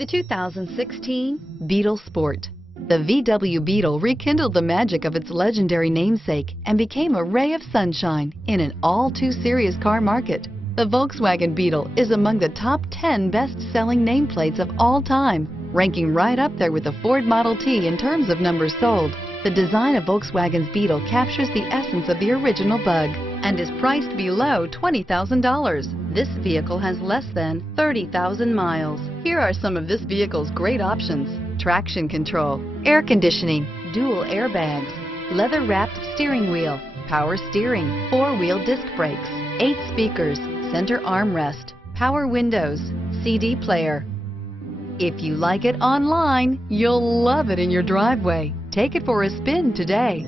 The 2016 Beetle Sport. The VW Beetle rekindled the magic of its legendary namesake and became a ray of sunshine in an all-too-serious car market. The Volkswagen Beetle is among the top 10 best-selling nameplates of all time, ranking right up there with the Ford Model T in terms of numbers sold. The design of Volkswagen's Beetle captures the essence of the original bug and is priced below $20,000. This vehicle has less than 30,000 miles. Here are some of this vehicle's great options: traction control, air conditioning, dual airbags, leather-wrapped steering wheel, power steering, 4-wheel disc brakes, 8 speakers, center armrest, power windows, CD player. If you like it online, you'll love it in your driveway. Take it for a spin today.